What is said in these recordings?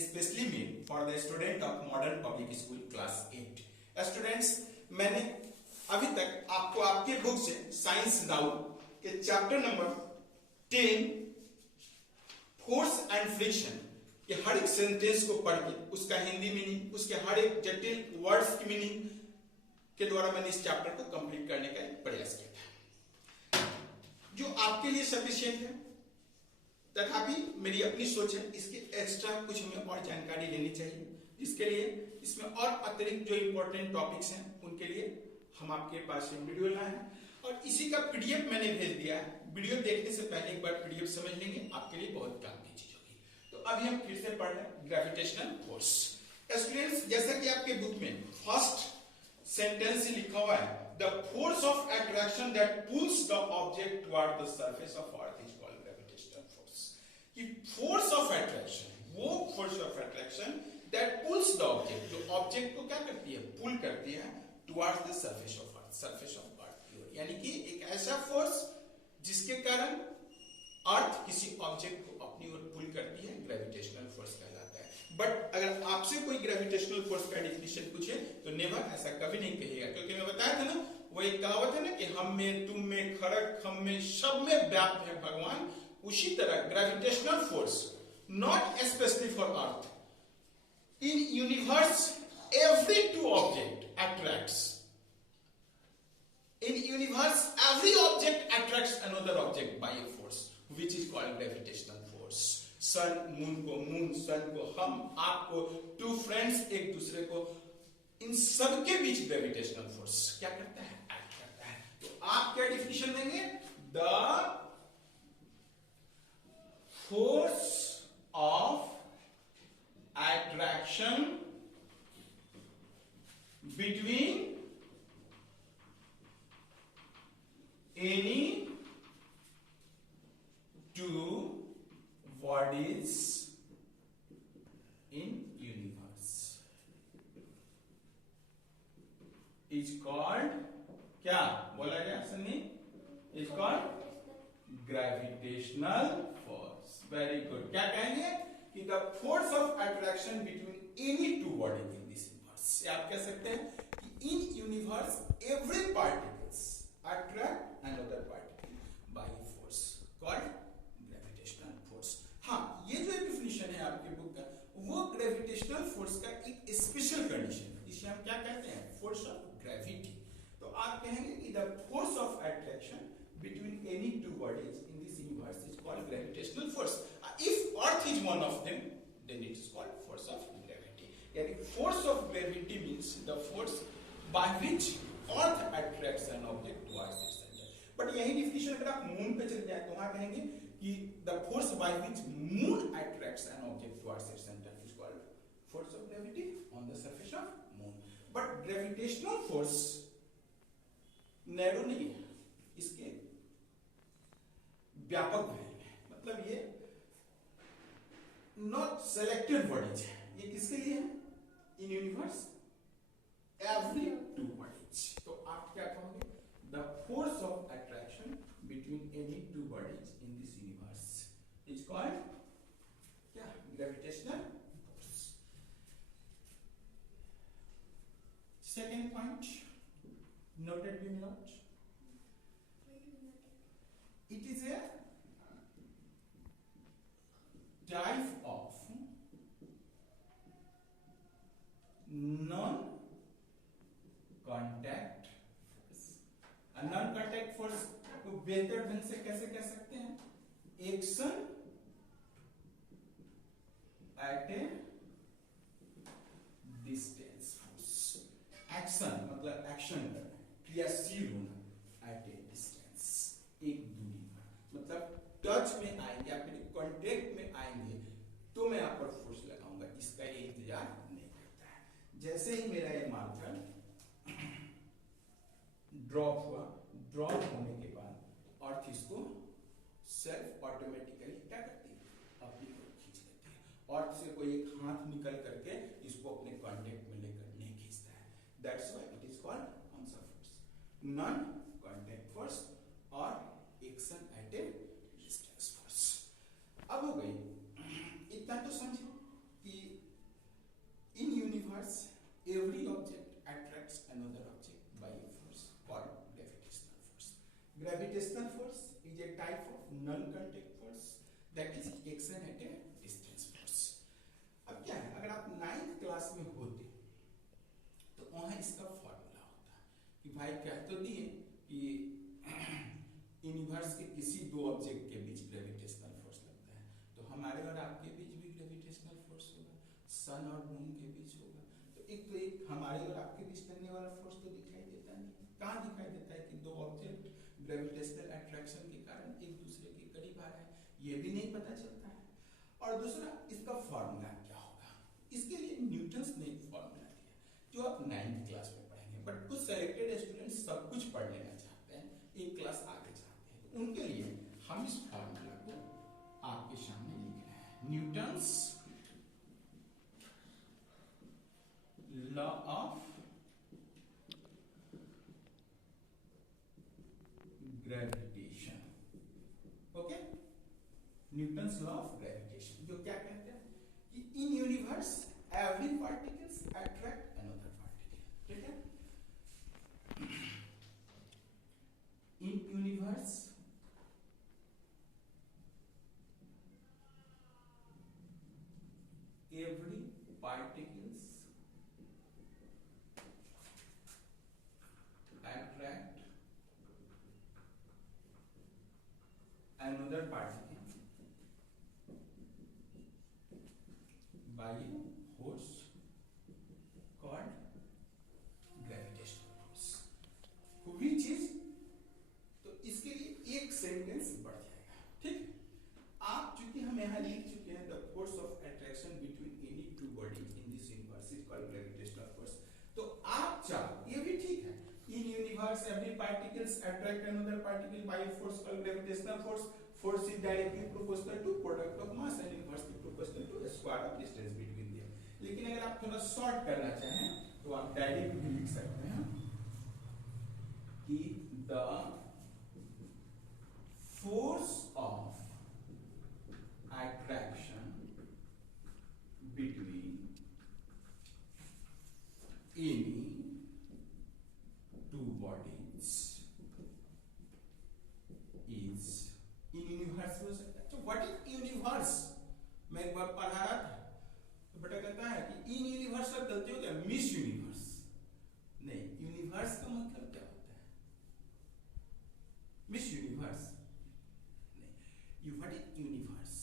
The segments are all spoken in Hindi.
Specially made for the student of modern public school class 8। Students, मैंने अभी तक आपको आपके बुक से साइंस नाउ के chapter number 10 force and friction के हर एक सेंटेंस को पढ़ के उसका हिंदी मीनिंग, उसके हर एक जटिल वर्ड्स की मीनिंग के द्वारा मैंने इस चैप्टर को कंप्लीट करने का प्रयास किया था, जो आपके लिए सफिशिएंट है। तथापि मेरी अपनी सोच है इसके एक्स्ट्रा कुछ हमें और जानकारी लेनी चाहिए, जिसके लिए इसमें और अतिरिक्त जो इंपॉर्टेंट टॉपिक्स हैं उनके लिए हम आपके पास वीडियो लाए हैं और इसी का पीडीएफ मैंने भेज दिया है। वीडियो देखने से पहले एक बार पीडीएफ समझ लेंगे, आपके लिए बहुत काम की चीज होगी। तो अभी हम फिर से पढ़ रहे हैं ग्रेविटेशनल फोर्स। स्टूडेंट्स, जैसा कि आपके बुक में फर्स्ट सेंटेंस लिखा हुआ है, the force of attraction that pulls the object toward the surface of earth is called gravitational force. कि फोर्स ऑफ अट्रैक्शन, वो force of attraction that pulls the object, जो ऑब्जेक्ट को क्या करती है, पुल करती है towards the surface of earth, surface of earth की ओर। यानी कि एक ऐसा फोर्स जिसके कारण अर्थ किसी ऑब्जेक्ट को अपनी ओर पुल करती है, ग्रेविटेशनल फोर्स कहलाता है। बट अगर आपसे कोई ग्रेविटेशनल फोर्स का डेफिनेशन पूछे तो नेवर, ऐसा कभी नहीं कहिएगा, क्योंकि मैं बताया था ना, वो एक कहावत है ना कि हम में, तुम में, खड़क, हम में, सब में व्याप्त है भगवान। उसी तरह gravitational force not specially for earth, in universe every two object attracts, in universe every object attracts another object by a force which is called gravitational force। Sun moon को, मून सन को, हम आपको, टू फ्रेंड्स एक दूसरे को, इन सबके बीच ग्रेविटेशनल फोर्स क्या करता है, एक्ट करता है। तो आप क्या डिफिनेशन देंगे, the force of attraction between any two bodies in universe is called, क्या बोला गया Sunny, is called gravitational force। Very good. क्या कहेंगे कि the force of attraction between any two bodies in this universe. आप कह सकते हैं कि इन universe every particles attract another particle by force called gravitational force. हाँ, ये जो डेफिनेशन है आपके बुक का, वो ग्रेविटेशनल फोर्स का एक स्पेशल कंडीशन है, जिसे हम क्या कहते हैं, फोर्स ऑफ ग्रेविटी। तो आप कहेंगे कि the force of attraction between any two bodies in this universe is called gravitational force। If Earth is one of them, then it is called force of gravity। यानी force of gravity means the force by which Earth attracts an object towards its center। But यही definition अगर आप मून पे चले जाए तो वहां कहेंगे कि the force by which moon attracts an object towards its center is called force of gravity on the surface of moon। But gravitational force narrow नहीं है, इसके व्यापक वैल्यू है। मतलब ये नॉट सेलेक्टेड बॉडीज है, ये किसके लिए है, in universe every two bodies. तो आप क्या कहोगे, the force of attraction between any two bodies in this universe is called क्या, gravitational force. Second point, noted be not, it is a type of non contact force। non contact force को बेहतर ढंग से कैसे कह सकते हैं, action at A distance force. Action मतलब एक्शन करना, क्रियाशील होना, एट ए डिस्टेंस, एक दूरी पर। मतलब टच में आएंगे, आप मेरे कांटेक्ट में आएंगे तो मैं आप पर फोर्स लगाऊंगा, इसका ये इंतजार नहीं करता है। जैसे ही मेरा ये मार्कर ड्रॉप हुआ, ड्रॉप होने के बाद अर्थ इसको सेल्फ ऑटोमेटिकली क्या करती है, अपनी ओर खींच लेती है। अर्थ से कोई एक हाथ निकल करके इसको अपने कांटेक्ट में लेकर नहीं खींचता है। That's why it is called कौन सा फोर्स, नॉन कांटेक्ट फोर्स और action at A distance force. अब हो गई, इतना तो समझो कि gravitational force is a type of non-contact force that is action at a distance force. अब क्या है, अगर आप 9th क्लास में होते तो वहां इसका फॉर्मूला होता कि भाई कह तो दिए कि यूनिवर्स के किसी दो ऑब्जेक्ट के बीच ग्रेविटेशनल फोर्स लगता है, तो हमारे और आपके बीच भी ग्रेविटेशनल फोर्स होगा, सन और मून के बीच होगा। तो एक हमारे और आपके बीच लगने वाला फोर्स तो दिखाई देता नहीं। कहाँ दिखाई देता है कि दो ऑब्जेक्ट ग्रेविटेशनल अट्रैक्शन के कारण एक दूसरे के करीब आ रहे हैं, ये भी नहीं पता चलता है। और दूसरा, इसका फॉर्मूला क्या होगा, इसके लिए न्यूटन्स ने एक फॉर्मूला दिया जो आप 9th क्लास में पढ़ेंगे। बट कुछ सेलेक्टेड स्टूडेंट्स सब कुछ पढ़ लेना चाहते हैं, एक क्लास आगे चाहते हैं, तो उनके लिए हम इस फॉर्मूला को आपके सामने लिख रहे हैं। Newton's law of gravitation, okay, Newton's law of gravitation, जो क्या कहते हैं कि इन universe every particles attract another particle, ठीक है। In universe every particles attract another particle by a force called gravitational force, which is, तो इसके लिए एक सेंटेंस बढ़ जाएगा, ठीक। आप चूंकि हम यहाँ लिख चुके हैं the force of attraction between any two bodies in this universe is called gravitational force, तो आप चाहो ये भी ठीक है, in universe every particles attract another particle by a force called gravitational force, force is directly proportional to product of mass and inversely proportional to square of distance between them. लेकिन अगर आप थोड़ा शॉर्ट करना चाहें तो आप डायरेक्ट भी लिख सकते हैं कि the force of attraction between any two bodies is in universe हो सकता है। तो what is universe, मैं एक बार पढ़ा रहा था तो बेटा कहता है कि इन यूनिवर्स का गलती हो गया, मिस यूनिवर्स नहीं, यूनिवर्स का मतलब क्या होता है, मिस यूनिवर्स नहीं, what is universe,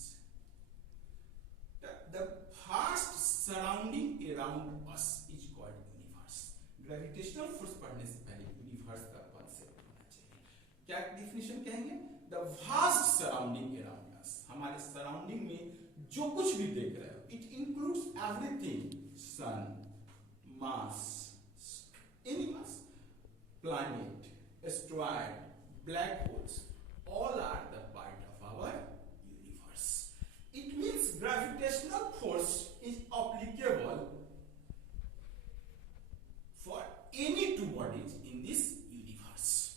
the vast surrounding around us is called universe। Gravitational force पढ़ने से पहले यूनिवर्स का कॉन्सेप्ट होना चाहिए। क्या डिफिनेशन कहेंगे, the vast surrounding around us, हमारे सराउंडिंग में जो कुछ भी देख रहे हो, it includes everything, sun, mass, any mass, planet, asteroid, black holes, all are the part of our universe। It means gravitational force is applicable for any two bodies in this universe।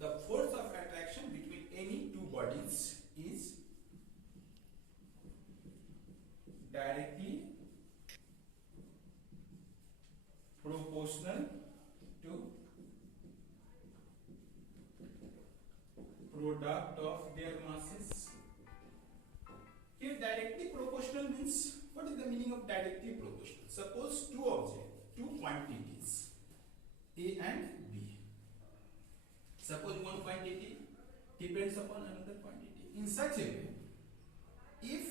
The force of attraction between any two bodies is directly proportional to product of their masses। Here directly proportional means, what is the meaning of directly proportional? Suppose two objects, two quantities A and B, suppose one quantity depends upon another quantity in such a way, if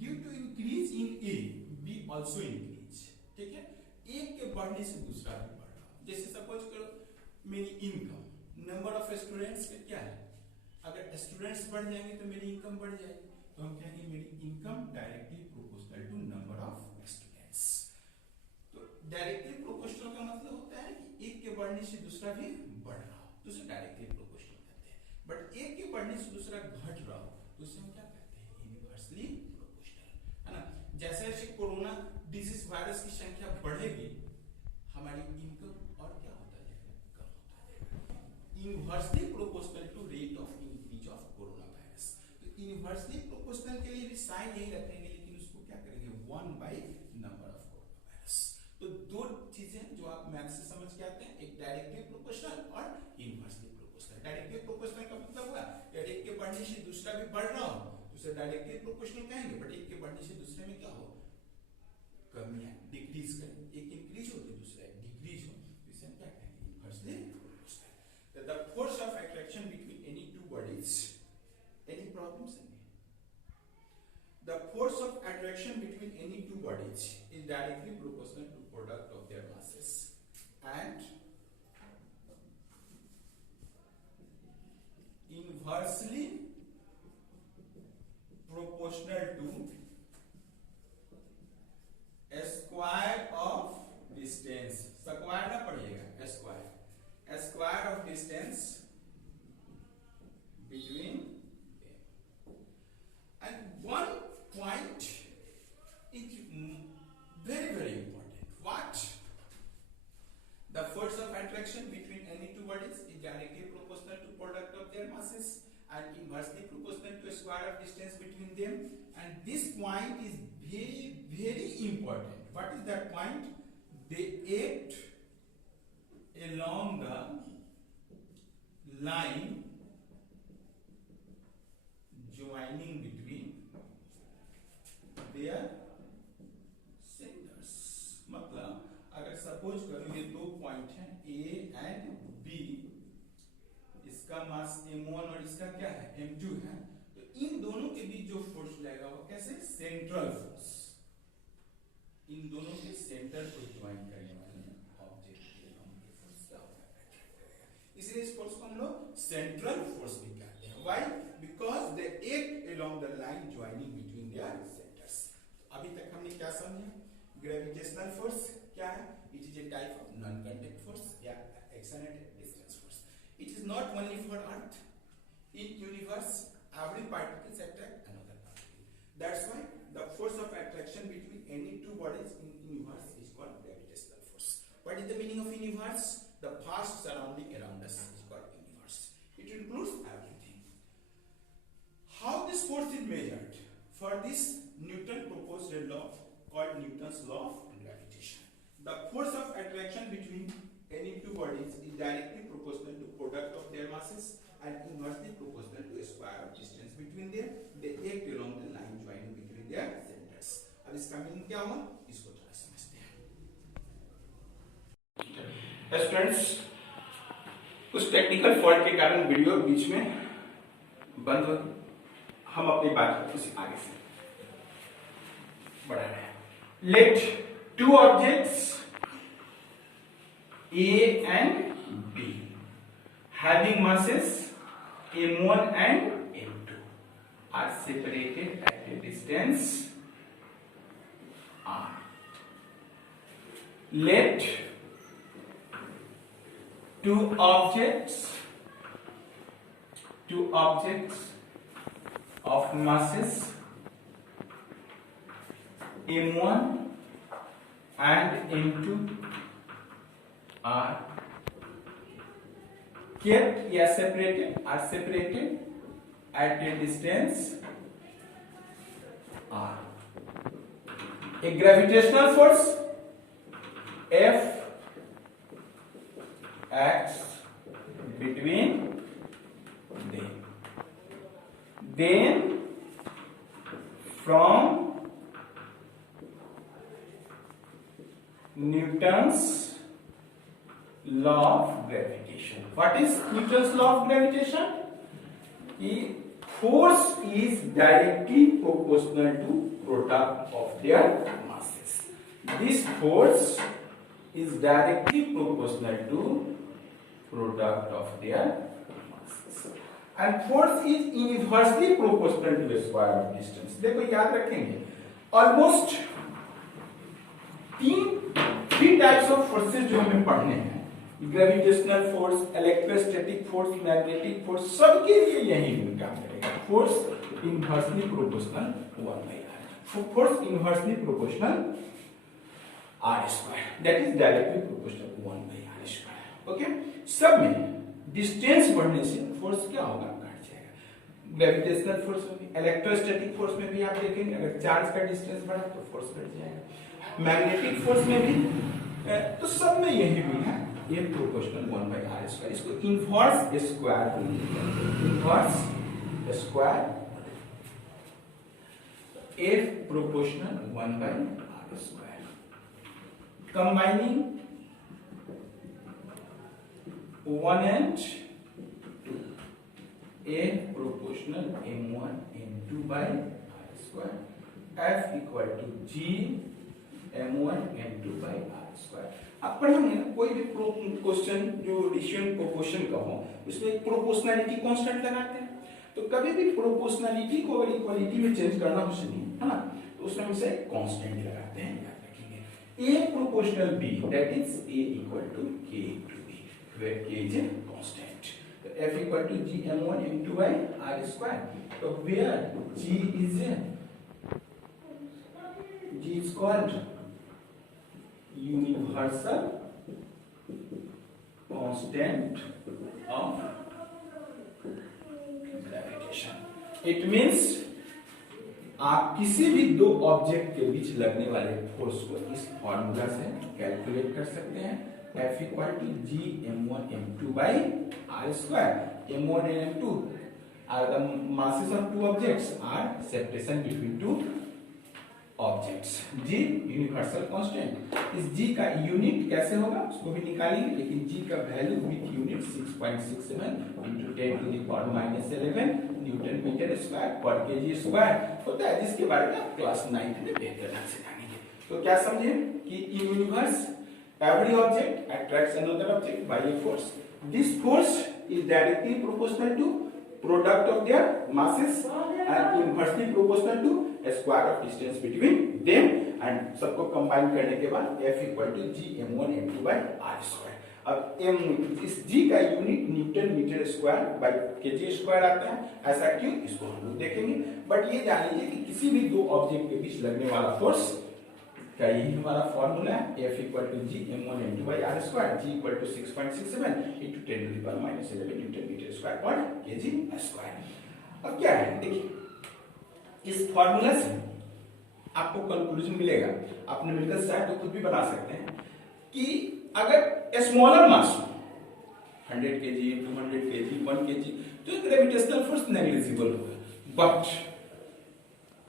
due to increase in A B also increase, ठीक है, एक के बढ़ने से दूसरा भी बढ़ रहा है। जैसे सपोज करो मेरी इनकम, नंबर ऑफ स्टूडेंट्स का क्या है, अगर स्टूडेंट्स बढ़ जाएंगे तो मेरी इनकम बढ़ जाएगी, तो हम कहेंगे मेरी income directly proportional to number of students. तो डायरेक्टली प्रोपोर्शनल का मतलब होता है कि एक के बढ़ने से दूसरा भी बढ़ रहा हो, तो उसे डायरेक्टली प्रोपोर्शनल कहते हैं। बट एक के बढ़ने से दूसरा घट रहा हो तो उसे हम क्या कहते हैं, यूनिवर्सली प्रोपोर्शनल, है ना। जैसे जैसे कोरोना डिजीज वायरस की संख्या बढ़ेगी, हमारी इनकम और क्या होता जाएगा, कम होता जाएगा। Inversely proportional to rate of increase of corona virus. तो इनवर्सली प्रोपोर्शनल के लिए भी साइन यही रखेंगे, लेकिन उसको क्या करेंगे, 1/नंबर ऑफ कोरोना वायरस। तो दो चीजें जो आप मैथ से समझ के आते हैं, एक डायरेक्टली प्रोपोर्शनल और इनवर्सली प्रोपोर्शनल। उसे डायरेक्टली प्रोपोर्शनल कहेंगे, बट एक के बढ़ने से दूसरे में क्या हो, कमी है, डिक्रीज करें, एक इंक्रीज हो तो दूसरा डिक्रीज हो, इसे हम क्या कहेंगे, inversely proportional. The force of attraction between any two bodies, any problems in the force of attraction between any two bodies is directly proportional to product of their masses and inversely proportional to square of distance, square ना पढ़िएगा, square of distance between them. And one point is very important. What? The force of attraction between any two bodies is directly proportional to product of their masses and inversely proportional to a square of distance between them. And this point is very important. What is that point? They act along the line joining between their centers. मतलब अगर सपोज करो ये दो पॉइंट हैं A एंड B, इसका मास m1 और इसका क्या है m2 है, तो इन दोनों के बीच जो फोर्स लगेगा वो कैसे, सेंट्रल फोर्स, इन दोनों के सेंटर को ज्वाइन करने वाले ऑब्जेक्ट के फोर्स का होगा, इसलिए इस फोर्स को हम लोग सेंट्रल फोर्स भी कहते हैं। Why? Because they act along the line joining between their centres. अभी तक हमने क्या समझा, ग्रेविटेशनल फोर्स क्या है, it is a type of non contact force या action at distance force. It is not only for earth, in universe every particles attract another particle. That's why the force of attraction between any two bodies in universe is called gravitational force. What is the meaning of universe? The vast surrounding around us is called universe. It includes everything. How this force is measured? For this, Newton proposed a law called Newton's law of gravitation. The force of attraction between any two bodies is directly proportional to product of their masses and inversely proportional to a square of distance between them. They act along the line joining between their centers. अब इसका मीनिंग क्या हुआ, इसको थोड़ा समझते हैं। स्टूडेंट्स, कुछ टेक्निकल फॉल्ट के कारण वीडियो बीच में बंद हो गई, हम अपनी बात को आगे से बढ़ा रहे हैं। Let two objects A and B having masses m1 and m2 are separated at a distance r. Let two objects of masses m1 and m2 are kept या separated at a distance r. A gravitational force F acts between them. Then from Newton's law of gravitation. What is Newton's law of gravitation? Force is directly proportional to product of their masses. This force is directly proportional to product of their masses. And force is inversely proportional to the square of distance. देखो याद रखेंगे, almost three types of forces जो हमें पढ़ने हैं, gravitational force, electrostatic force, magnetic force, सबके लिए यही काम करेगा। Force inversely proportional 1/r, force inversely proportional r square, that is directly proportional 1/r²। Okay, सब में डिस्टेंस बढ़ने से फोर्स क्या होगा, घट जाएगा। ग्रेविटेशनल फोर्स में, इलेक्ट्रोस्टैटिक फोर्स में भी आप देखेंगे, अगर चार्ज का डिस्टेंस बढ़ा तो फोर्स घट जाएगा। मैग्नेटिक फोर्स में भी, तो सब में यही भी है, ये प्रोपोर्शनल 1/r²। इसको इनवर्स स्क्वायर बोलते हैं, inverse square F proportional 1 by r square. Combining 1 and 2, F proportional m1 m2 by r square. F equal to G m1 m2 by r square. आप पढ़ेंगे ना कोई भी क्वेश्चन जो रेशियो प्रोपोर्शन का हो उसमें प्रोपोर्शनलिटी कांस्टेंट लगाते हैं, तो कभी भी प्रोपोर्शनलिटी को अगर इक्वालिटी में चेंज करना कुछ नहीं है ना, तो उसमें हम इसे कांस्टेंट लगाते हैं, याद रखेंगे। A proportional B, that is A equal to K to B, where K is a constant. So F equal to G m1 m2 by r square. So where G is called universal constant of gravitation. It means आप किसी भी दो ऑब्जेक्ट के बीच लगने वाले फोर्स को इस फॉर्मूला से कैलकुलेट कर सकते हैं। F equal to G m1 m2 by r square. m1 and m2 are the masses of two objects, are separation between two objects. G universal constant, इस G का यूनिट कैसे होगा उसको भी निकालेंगे, लेकिन G का value with unit 6.67 into 10 to the power minus 11 newton metre square पर केजी स्क्वायर होता है, जिसके बारे में आप क्लास 9 में बेहतर ढंग से जानेंगे। तो क्या समझे कि इन universe every object attracts another object by a force. This force is directly proportional to product of their masses and inversely proportional to a square of distance between them, and सबको कंबाइन करने के बाद F equal to G m1 m2 by r square. अब m इस G का unit newton metre square by KG square आता है, ऐसा क्यों इसको हम लोग देखेंगे। बट ये जान लीजिए कि किसी भी दो ऑब्जेक्ट के बीच लगने वाला फोर्स का यही हमारा फॉर्मूला है, F equal to G m1 m2 by r square. G equal to 6.67 into 10 to the power minus 11 newton metre square पर केजी स्क्वायर। अब क्या है देखिए, इस फॉर्मूला से आपको कंक्लूजन मिलेगा, आपने मिलकर शायद तो खुद भी बना सकते हैं कि अगर स्मॉलर मास 100 kg, 200 kg, 1 kg, तो ग्रेविटेशनल फोर्स नेग्लिजिबल होगा। बट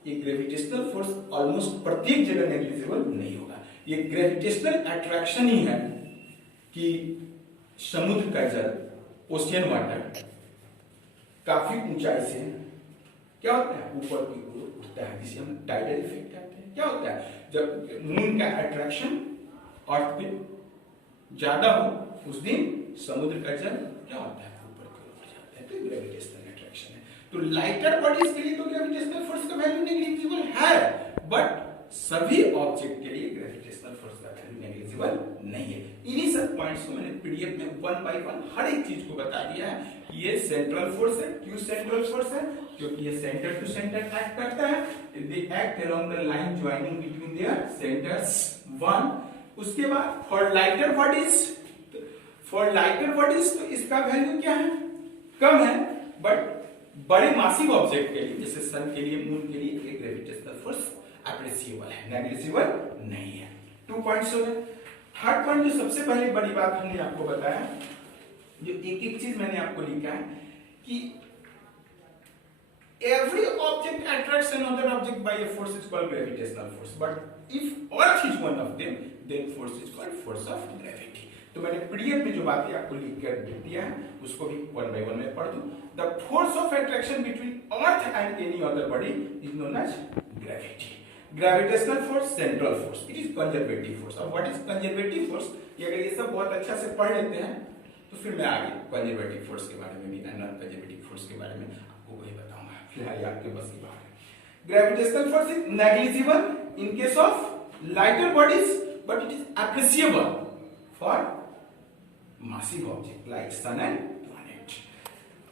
ये ग्रेविटेशनल फोर्स ऑलमोस्ट प्रत्येक जगह नेग्लिजिबल नहीं होगा। ये ग्रेविटेशनल अट्रैक्शन ही है कि समुद्र का जल, ओशियन वाटर काफी ऊंचाई से क्या होता है ऊपर की ओर उठता है, जिसे हम टाइडल इफेक्ट कहते हैं। क्या होता है जब मून का अट्रैक्शन अर्थ पे ज्यादा हो उस दिन समुद्र का जल क्या होता है ऊपर की ओर जाता है, तो ग्रेविटेशनल अट्रैक्शन है। तो लाइटर बॉडीज के लिए तो ग्रेविटेशनल फोर्स का वैल्यू नेग्लिजिबल है, बट सभी ऑब्जेक्ट के लिए ग्रेविटेशनल फोर्स का वैल्यू नेग्लिजिबल नहीं है। इन्हीं सब पॉइंट्स को मैंने पीडीएफ में 1 by 1 हर एक चीज को बता दिया है कि ये सेंट्रल फोर्स है। क्यों सेंट्रल फोर्स है? क्योंकि ये सेंटर टू सेंटर एक्ट करता है, दे act along the line joining between their centres 1। उसके बाद फॉर लाइटर बॉडीज तो इसका वैल्यू क्या है, कम है, बट बड़े मासिव ऑब्जेक्ट के लिए जैसे सन के लिए, मून के लिए ये ग्रेविटेशनल फोर्स अप्रिशिएबल है, नेग्लिजिबल नहीं है। 2 पॉइंट्स हो गए। थर्ड पॉइंट जो सबसे पहले बड़ी बात हमने आपको बताया, जो एक एक चीज मैंने आपको लिखा है कि every object attracts another object by a force is called gravitational force, but if earth is one of them then force is called force of gravity। तो मैंने पीडीएफ में जो बातें आपको लिख कर दिया है उसको भी 1 by 1 में पढ़ दूं। The force of attraction between earth and any other body is known as gravity। Gravitational force, central force, it is conservative force। अब what is conservative force, ये अगर ये सब बहुत अच्छा से पढ़ लेते हैं तो फिर मैं आगे कंजर्वेटिव फोर्स के बारे में भी, नॉन कंजर्वेटिव फोर्स के बारे में आपको वही बताऊंगा, फिलहाल आपके बस की बात है। Gravitational force is negligible in case of lighter bodies, but it is appreciable for massive object like sun and planet।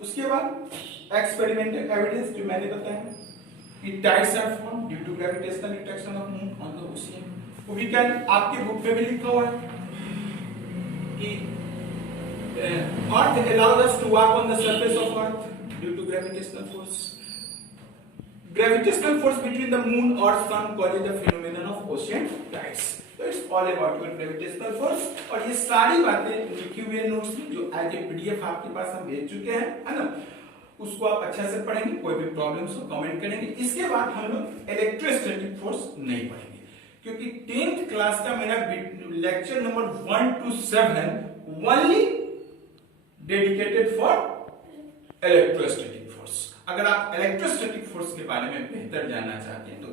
उसके बाद एक्सपेरिमेंटल एविडेंस जो मैंने बताया कि tides are formed due to gravitational attraction of moon on the ocean. We can, आपके बुक में भी लिखा हुआ है कि Earth allows us to walk on the surface of Earth due to gravitational force। Gravitational force between the moon or sun causes the phenomenon of ocean tides। तो it's all about your gravitational force. और ये सारी बातें लिखी हुई नोट्स में जो एज ए पीडीएफ आपके पास हम भेज चुके हैं, है ना। उसको आप अच्छा से पढ़ेंगे, कोई भी प्रॉब्लम्स हो कमेंट करेंगे। इसके बाद हम लोग इलेक्ट्रोस्टैटिक फोर्स नहीं पढ़ेंगे, क्योंकि 10th क्लास का मेरा lecture number 1 to 7 only dedicated for electrostatic force. अगर आप इलेक्ट्रोस्टैटिक फोर्स के बारे में बेहतर जानना चाहते हैं तो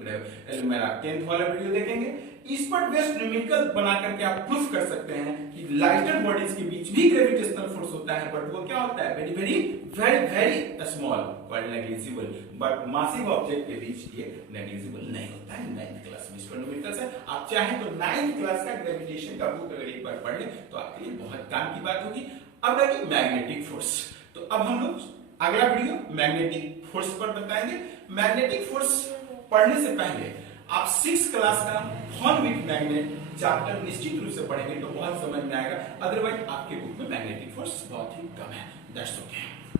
मेरा 10th वाला वीडियो देखेंगे। इस पर बेस्ड न्यूमेरिकल बना करके आप प्रूफ कर सकते हैं कि लाइटर बॉडीज के बीच भी ग्रेविटेशनल फोर्स होता है, बट वो क्या होता है, very very very very small but negligible, but massive object के बीच ये नेग्लिजिबल नहीं होता है। 9th क्लास में इस पर न्यूमेरिकल्स है। आप चाहें तो 9th क्लास का ग्रेविटेशन का बुक अगर एक बार पढ़ लें तो आपके लिए बहुत काम की बात होगी। अब रही मैग्नेटिक फोर्स, तो अब हम लोग अगला वीडियो मैग्नेटिक फोर्स पर बताएंगे। मैग्नेटिक फोर्स पढ़ने से पहले आप 6th क्लास का हॉर्न विथ मैग्नेट चैप्टर निश्चित रूप से पढ़ेंगे तो बहुत समझ में आएगा, अदरवाइज आपके बुक में मैग्नेटिक फोर्स बहुत ही कम है। That's okay.